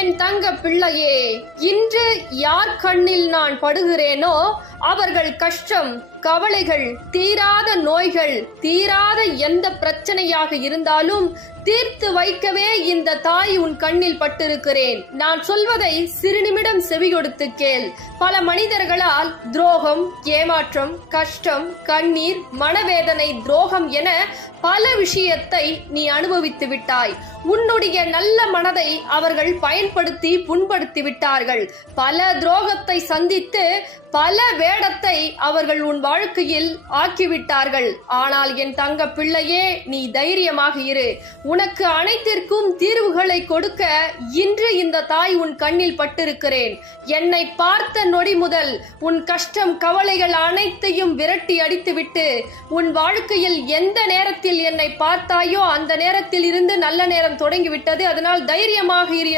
என் தங்க பிள்ளையே, இன்று யார் கண்ணில் நான் படுகிறேனோ அவர்கள் கஷ்டம், கவலைகள், தீராத நோய்கள், தீராத எந்த பிரச்சனையாக இருந்தாலும் தீர்த்து வைக்கவே இந்த தாய் உன் கண்ணில் பட்டிருக்கிறேன். நான் சொல்வதை சிறுநிமிடம் செவி கொடுத்து கேள். பல மனிதர்களால் துரோகம், ஏமாற்றம், கஷ்டம், கண்ணீர், மனவேதனை, துரோகம் என பல விஷயத்தை நீ அனுபவித்து விட்டாய். உன்னுடைய நல்ல மனதை அவர்கள் பயன்படுத்தி புண்படுத்தி விட்டார்கள். பல துரோகத்தை சந்தித்து பல வேடத்தை அவர்கள் உன் வாழ்க்கையில் ஆக்கிவிட்டார்கள். ஆனால் என் தங்க பிள்ளையே, நீ தைரியமாக இரு. உனக்கு அனைத்திற்கும் தீர்வுகளை கொடுக்க இன்று இந்த தாய் உன் கண்ணில் பட்டிருக்கிறேன். என்னை பார்த்த நொடி முதல் உன் கஷ்டம், கவலைகள் அனைத்தையும் விரட்டி அடித்துவிட்டு உன் வாழ்க்கையில் எந்த நேரத்தில் என்னை பார்த்தாயோ அந்த நேரத்தில் இருந்து நல்ல நேரம் தொடங்கிவிட்டது. அதனால் தைரியமாக இரு.